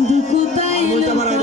বন্ধু কোথায় লুকাইলি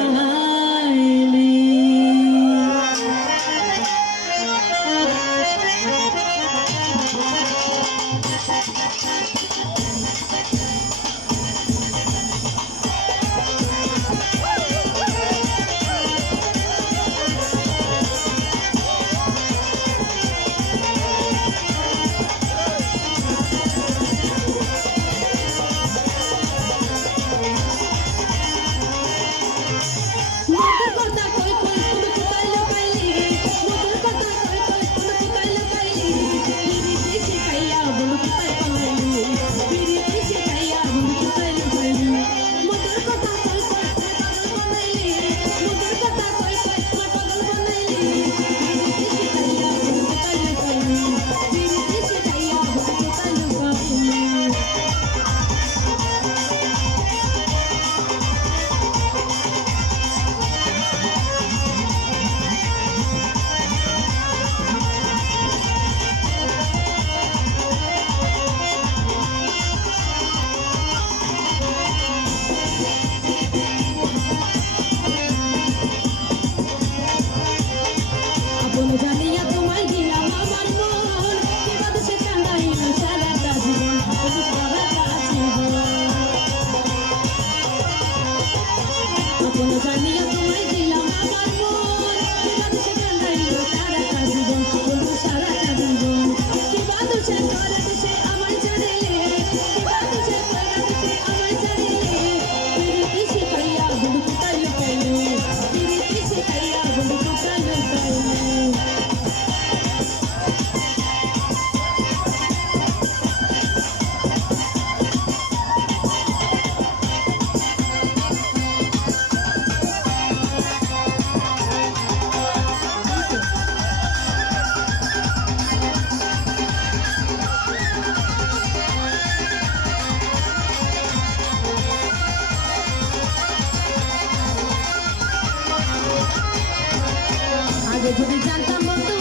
জানিয়া তোমায় দিলাম আমার মন এবার সে কান্দাইল সারাটা জীবন সারাটা জীবন আপন জানিয়া তোমায় দিলাম আমার মন এবার সে কান্দাইল সারাটা জীবন সারাটা জীবন এবার সে করাতে সে আমায় ছাড়িলে এবার সে করাতে সে আমায় ছাড়িলে পিরিতি সে কাইয়া বন্ধু কোথায় লুকাইলে পিরিতি সে কাইয়া বন্ধু কোথায় লুকাইলে আগে যদি জানতাম বন্ধু